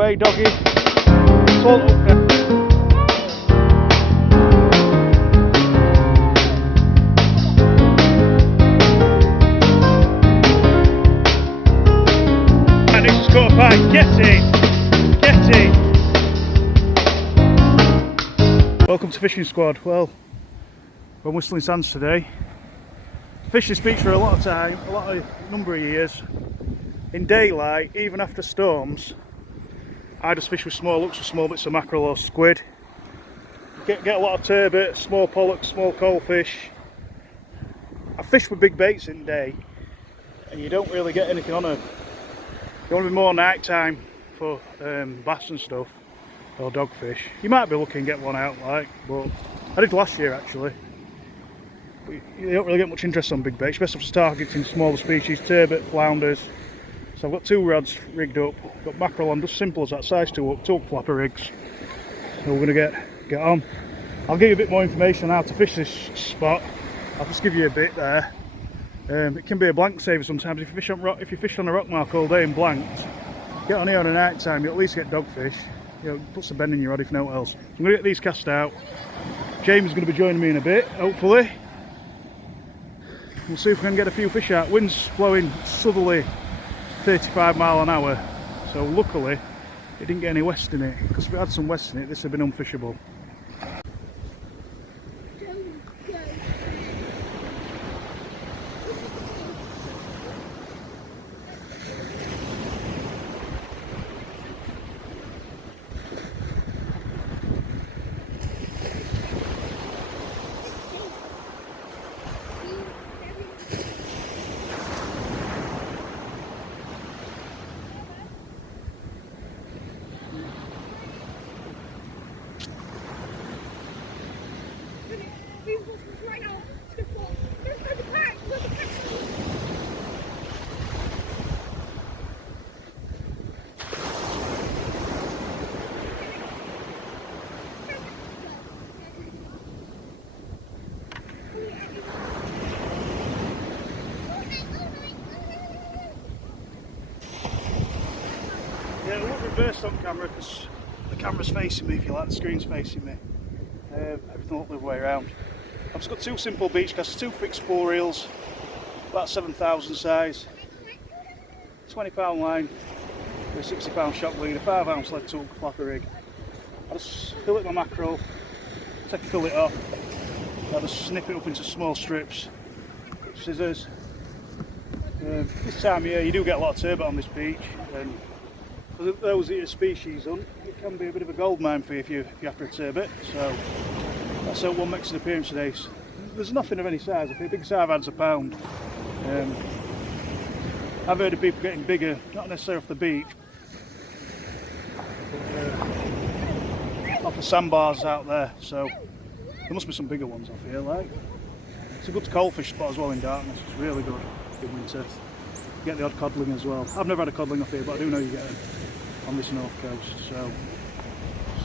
Hey doggy. Salt up there. And this is got a bite. Get it! Get it! Welcome to Fishing Squad. Well, we're on Whistling Sands today. Fished this beach for a lot of time, number of years. In daylight, even after storms, I just fish with small hooks with small bits of mackerel or squid. Get a lot of turbot, small pollock, small coalfish. I fish with big baits in day, and you don't really get anything on them. You want to be more night time for bass and stuff, or dogfish. You might be lucky and get one out, but I did last year actually. But you don't really get much interest on big baits. Best of targeting smaller species, turbot, flounders. So I've got two rods rigged up, got mackerel on, just simple as that, size 2 up, 2 up flapper rigs. So we're going to get on. I'll give you a bit more information on how to fish this spot. I'll just give you a bit there. It can be a blank saver sometimes. If you fish on a rock mark all day and blanked, get on here on a night time, you at least get dogfish. You know, puts a bend in your rod if no else. I'm going to get these cast out. James is going to be joining me in a bit, hopefully. We'll see if we can get a few fish out. Wind's blowing southerly 35 mile an hour, so luckily it didn't get any west in it, because if it had some west in it, this would have been unfishable. Yeah, I won't reverse on camera because the camera's facing me, if you like, the screen's facing me. Everything will look the other way around. I've just got two simple beach casts, two fixed spool reels, about 7,000 size, £20 line with a £60 shock lead, a 5-ounce lead 2 flapper rig. I just fillet my mackerel, take a fillet off, I just snip it up into small strips, scissors. This time of year you do get a lot of turbot on this beach, and for those that are species hunt, it can be a bit of a gold mine for you if you're after a turbot. So that's how one makes an appearance today. There's nothing of any size. If a big size adds a pound. I've heard of people getting bigger, not necessarily off the beach, but off the sandbars out there. So there must be some bigger ones off here. Like, it's a good coalfish spot as well in darkness. It's really good in winter. You get the odd codling as well. I've never had a codling off here, but I do know you get them on this north coast. So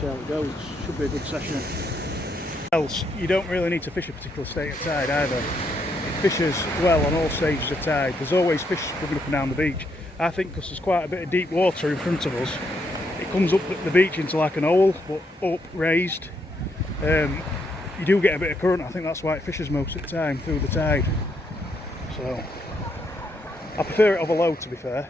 see how it goes. Should be a good session. Else, you don't really need to fish a particular state of tide either. It fishes well on all stages of tide. There's always fish swimming up and down the beach. I think because there's quite a bit of deep water in front of us, it comes up the beach into like an hole, but up raised. You do get a bit of current. I think that's why it fishes most of the time through the tide. So I prefer it over low, to be fair.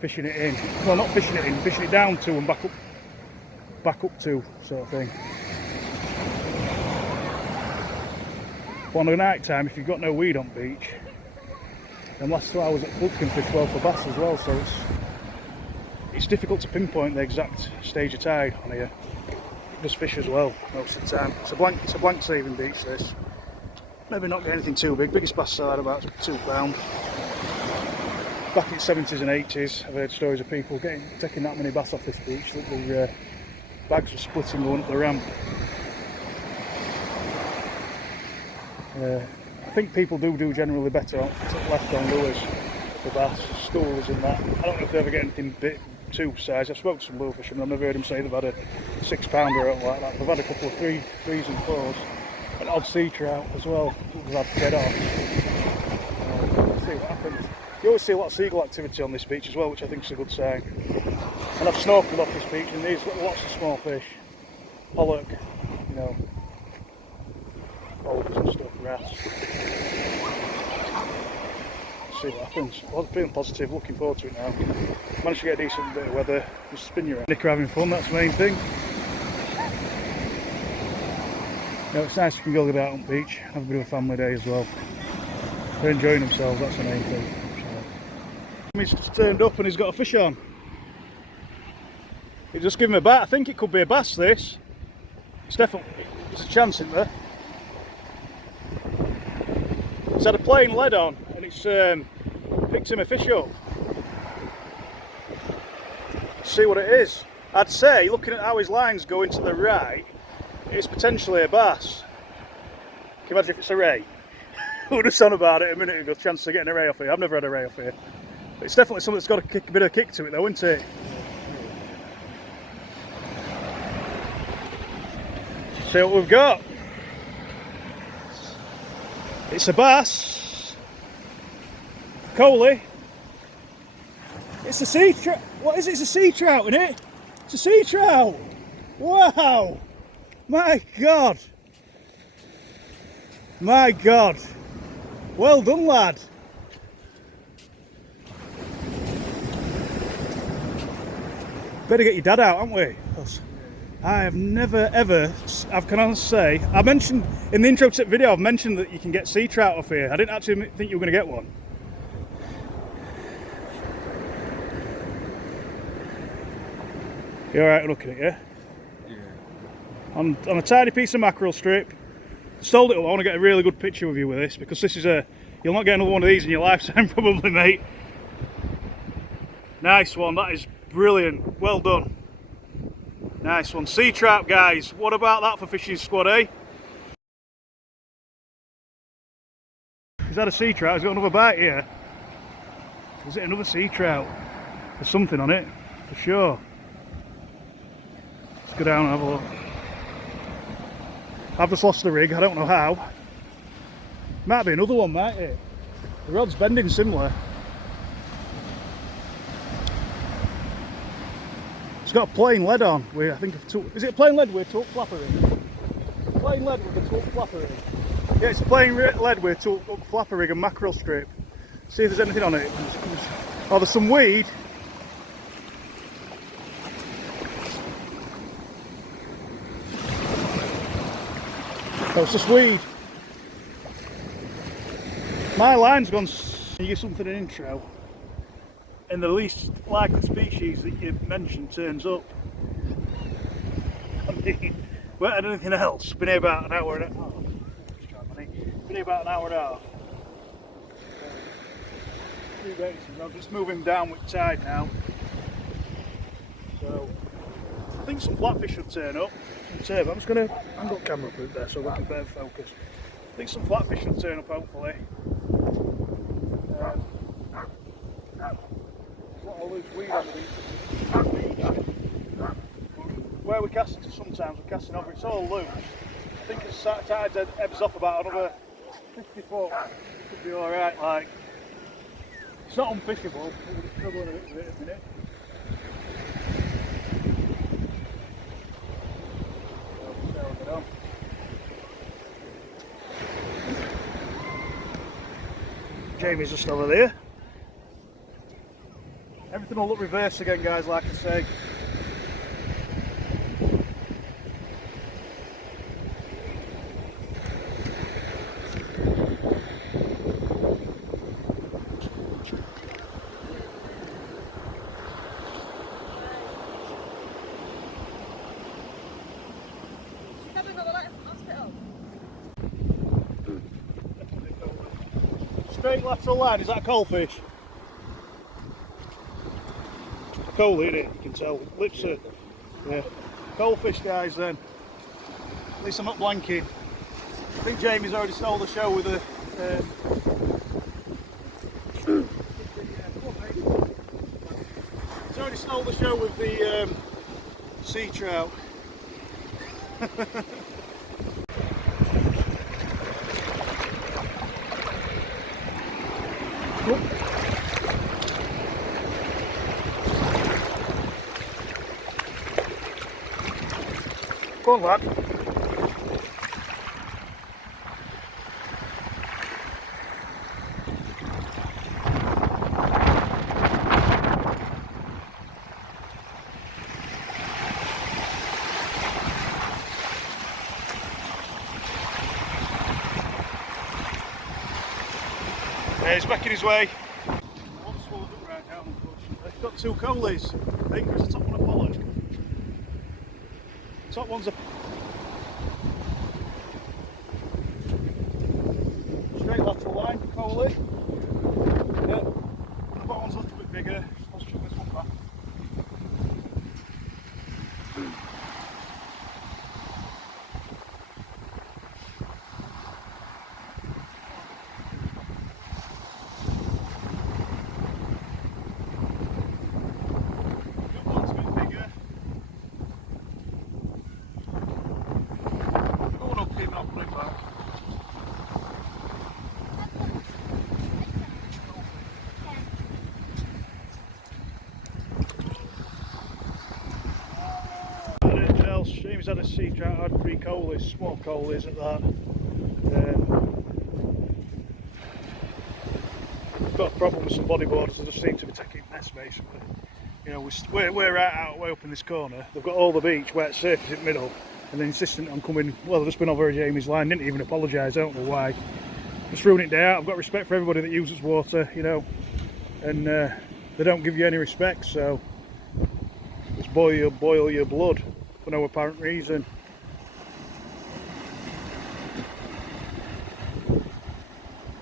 Fishing it in. Well, not fishing it in, fishing it down to and back up to, sort of thing. But on a night time, if you've got no weed on beach, then last 2 hours at flood can fish well for bass as well. So it's difficult to pinpoint the exact stage of tide on here. It does fish as well most of the time. It's a blank saving beach, this. Maybe not get anything too big. Biggest bass I had about £2. Back in the 70s and 80s, I've heard stories of people taking that many bass off this beach that the bags were splitting going up the ramp. I think people do generally better left on lures for bass, schools and that. I don't know if they ever get anything too size. I've spoken to some lure fishermen, I've never heard them say they've had a 6-pounder or like that. They've had a couple of 3s and 4s, an odd sea trout as well, they've had to get off. Let's see what happens. You always see a lot of seagull activity on this beach as well, which I think is a good sign. And I've snorkeled off this beach and there's lots of small fish. Pollock, you know, boulders and stuff, wrasse. See what happens. Well, I'm feeling positive, looking forward to it now. Managed to get a decent bit of weather, just spin you around. Nick are having fun, that's the main thing. You know, it's nice you can go out on the beach, have a bit of a family day as well. They're enjoying themselves, that's the main thing. So. He's just turned up and he's got a fish on. He just give him a bite. I think it could be a bass, this. It's definitely, there's a chance in there. It's had a plain lead on and it's picked him a fish up. Let's see what it is. I'd say, looking at how his line's going to the right, it's potentially a bass. Can you imagine if it's a ray? We were just on about it a minute ago, chance of getting a ray off here. I've never had a ray off here. But it's definitely something that's got a bit of a kick to it though, isn't it? See what we've got. It's a bass. Coley. It's a sea trout. What is it? It's a sea trout, isn't it? It's a sea trout. Wow. My God. My God. Well done, lad. Better get your dad out, haven't we? I have never ever, I can honestly say, I mentioned in the intro tip video, I've mentioned that you can get sea trout off here. I didn't actually think you were going to get one. You alright looking at you? Yeah. On a tiny piece of mackerel strip. Sold it up. I want to get a really good picture of you with this because this is you'll not get another one of these in your lifetime probably, mate. Nice one, that is brilliant. Well done. Nice one. Sea trout, guys. What about that for fishing squad, eh? Is that a sea trout? Has got another bite here? Is it another sea trout? There's something on it, for sure. Let's go down and have a look. I've just lost the rig, I don't know how. Might be another one, might it? The rod's bending similar. It's got a plain lead on. I think is it a plain lead with a tilt flapper rig? Plain lead with a tilt flapper rig. Yeah, it's a plain lead with a tilt flapper rig and mackerel strip. See if there's anything on it. Oh, there's some weed. Oh, it's just weed. My line's gone. You get something in intro. And the least likely species that you mentioned turns up. I mean, we haven't had anything else. Been here about an hour and a half. Been here about an hour and a half. Few bases. I'm just moving down with tide now. So I think some flatfish will turn up. I'm just going to angle the camera up there so we can better focus. I think some flatfish will turn up hopefully. All loose weed on the beach. Where we're casting to sometimes, we're casting over, it's all loose. I think as tide ebbs off about another 50 foot, it could be alright. Like, it's not unfishable, but we're struggling a bit with it at the minute. So, Jamie's just over there. Everything will look reversed again, guys, like I say. Straight lateral line, is that a coalfish? Coal in it, you can tell. Lips are, yeah. Coalfish, guys, then. At least I'm not blanking. I think Jamie's already stole the show with a. He's already stole the show with the sea trout. Go on, lad. Yeah, he's making his way. One's swallowed up right now, unfortunately. Got two coalies. I think there's a top one a pollard. Top one's a straight lateral line, coalie. Yeah. The bottom's a little bit bigger. Let's chuck this one back. Jamie's had a sea trout, had 3 coalies, small coalies at that. We've got a problem with some bodyboarders that just seem to be taking nests basically. You know, we're right out way up in this corner. They've got all the beach where it's safe is in the middle, and they're insistent on coming. Well, they've just been over Jamie's line, didn't even apologise. I don't know why. Just ruining it day out. I've got respect for everybody that uses water, you know, and they don't give you any respect. So just boil your blood for no apparent reason.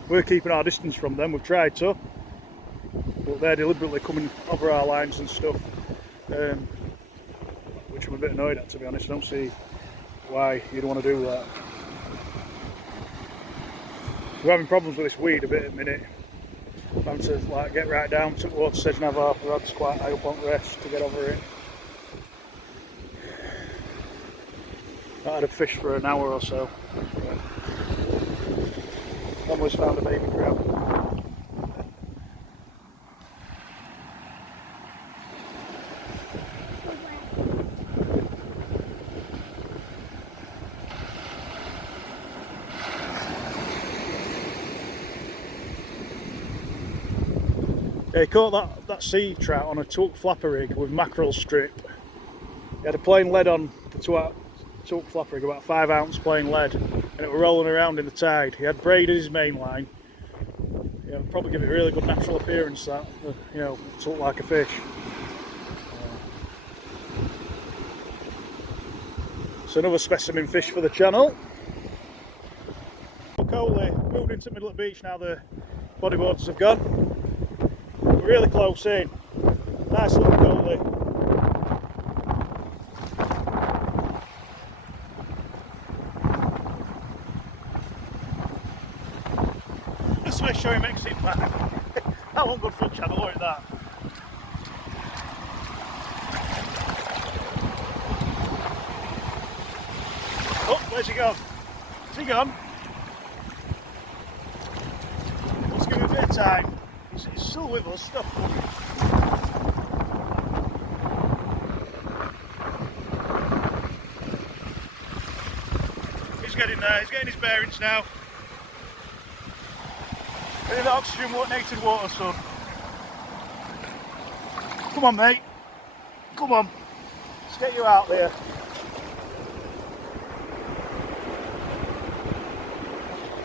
We're keeping our distance from them. We've tried to, but they're deliberately coming over our lines and stuff, which I'm a bit annoyed at, to be honest. I don't see why you'd want to do that. We're having problems with this weed a bit at the minute. I'm having to like get right down to the water's edge and have our rods quite high up on rest to get over it. I had a fish for an hour or so. Almost found a baby trout. Yeah, he caught that sea trout on a Trout flapper rig with mackerel strip. He had a plain lead on the Trout flapper rig, about 5 ounce plain lead, and it was rolling around in the tide. He had braid as his main line. Yeah, probably give it a really good natural appearance, that, you know, to look like a fish. So another specimen fish for the channel. Coalie, moved into the middle of the beach now the bodyboarders have gone. We're really close in. Nice little coalie. Just make sure he makes it back. That wasn't good for the channel, wasn't that? Oh, where's he gone? Is he gone? Let's give him a bit of time. He's still with us, stop. He's getting there, he's getting his bearings now. Bit of the oxygen native water, son. Come on, mate. Come on. Let's get you out there.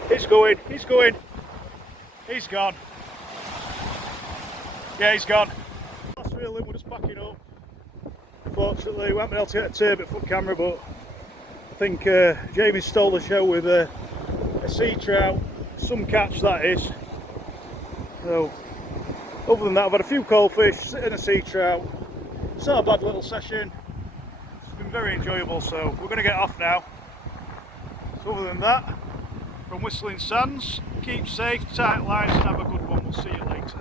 He's going, he's going. He's gone. Yeah, he's gone. Last reel in, we're just packing up. Unfortunately, we haven't been able to get a turbot foot camera, but I think Jamie stole the show with a sea trout. Some catch, that is. So, other than that, I've had a few coalfish and a sea trout. It's not a bad little session. It's been very enjoyable, so we're going to get off now. So other than that, from Whistling Sands, keep safe, tight lines, and have a good one. We'll see you later.